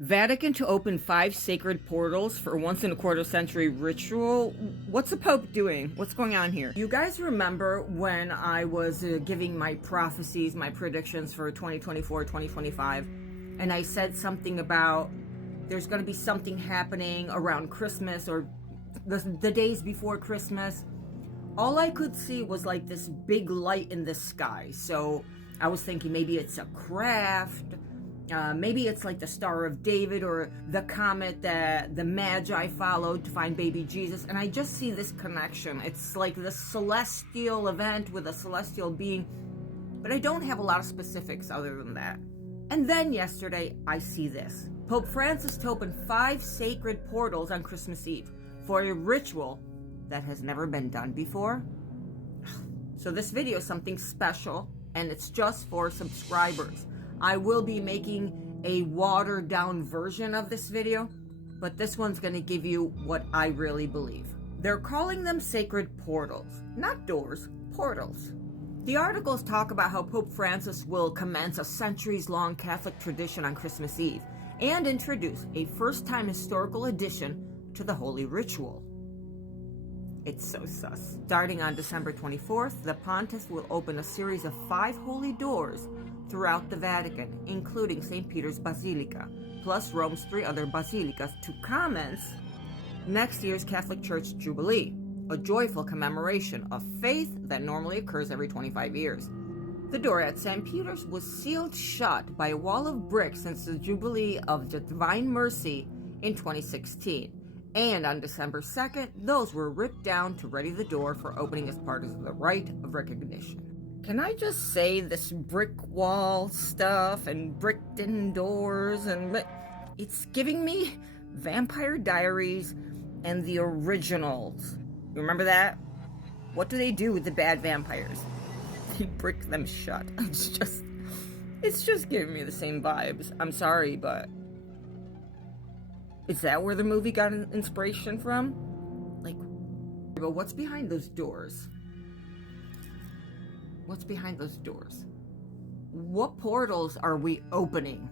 Vatican to open 5 sacred portals for once in a quarter century ritual. What's the Pope doing? What's going on here? You guys remember when I was giving my prophecies, my predictions for 2024, 2025, and I said something about there's going to be something happening around Christmas or the days before Christmas. All I could see was like this big light in the sky. So I was thinking maybe it's a craft. Maybe it's like the Star of David or the comet that the Magi followed to find baby Jesus. And I just see this connection. It's like the celestial event with a celestial being. But I don't have a lot of specifics other than that. And then yesterday, I see this. Pope Francis to open 5 sacred portals on Christmas Eve for a ritual that has never been done before. So this video is something special, and it's just for subscribers. I will be making a watered down version of this video, but this one's going to give you what I really believe. They're calling them sacred portals, not doors, portals. The articles talk about how Pope Francis will commence a centuries-long Catholic tradition on Christmas Eve and introduce a first-time historical addition to the holy ritual. It's so sus. Starting on December 24th, the Pontiff will open a series of 5 holy doors throughout the Vatican, including St. Peter's Basilica, plus Rome's 3 other basilicas, to commence next year's Catholic Church Jubilee, a joyful commemoration of faith that normally occurs every 25 years. The door at St. Peter's was sealed shut by a wall of bricks since the Jubilee of the Divine Mercy in 2016. And on December 2nd, those were ripped down to ready the door for opening as part of the rite of recognition. Can I just say this brick wall stuff and bricked-in doors and it's giving me Vampire Diaries and the originals. You remember that? What do they do with the bad vampires? They brick them shut. It's just giving me the same vibes. I'm sorry, but is that where the movie got inspiration from? Like, but what's behind those doors? What's behind those doors? What portals are we opening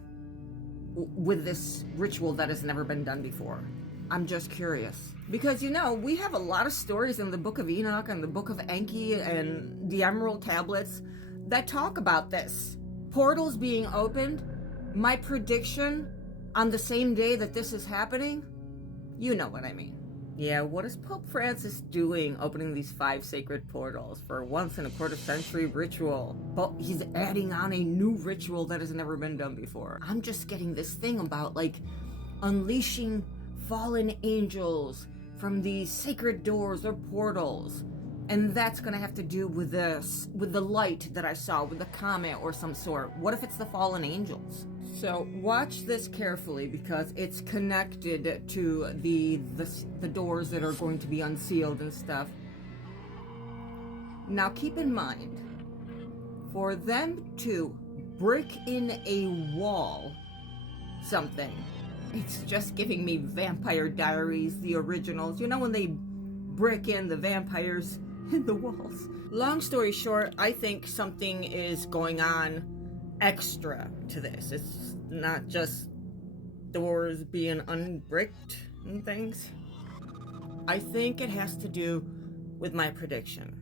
with this ritual that has never been done before? I'm just curious. Because, you know, we have a lot of stories in the Book of Enoch and the Book of Enki and the Emerald Tablets that talk about this. Portals being opened. My prediction on the same day that this is happening, you know what I mean. Yeah, what is Pope Francis doing opening these 5 sacred portals for a once in a quarter century ritual? But he's adding on a new ritual that has never been done before. I'm just getting this thing about like unleashing fallen angels from these sacred doors or portals. And that's going to have to do with this, with the light that I saw, with the comet or some sort. What if it's the fallen angels? So watch this carefully because it's connected to the doors that are going to be unsealed and stuff. Now keep in mind, for them to brick in a wall something, it's just giving me Vampire Diaries, the originals. You know when they brick in the vampires in the walls? Long story short, I think something is going on extra to this. It's not just doors being unbricked and things. I think it has to do with my prediction.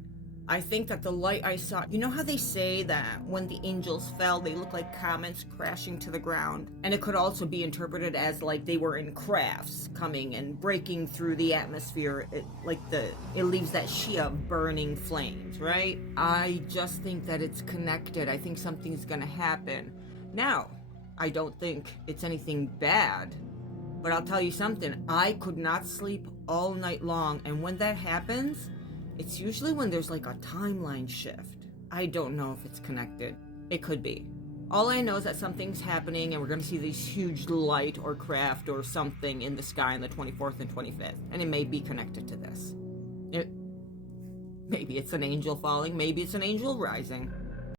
I think that the light I saw, you know how they say that when the angels fell, they look like comets crashing to the ground? And it could also be interpreted as like they were in crafts coming and breaking through the atmosphere. It leaves that sheet of burning flames, right? I just think that it's connected. I think something's gonna happen. Now, I don't think it's anything bad, but I'll tell you something. I could not sleep all night long, and when that happens, it's usually when there's like a timeline shift. I don't know if it's connected. It could be. All I know is that something's happening and we're going to see this huge light or craft or something in the sky on the 24th and 25th. And it may be connected to this. Maybe it's an angel falling. Maybe it's an angel rising.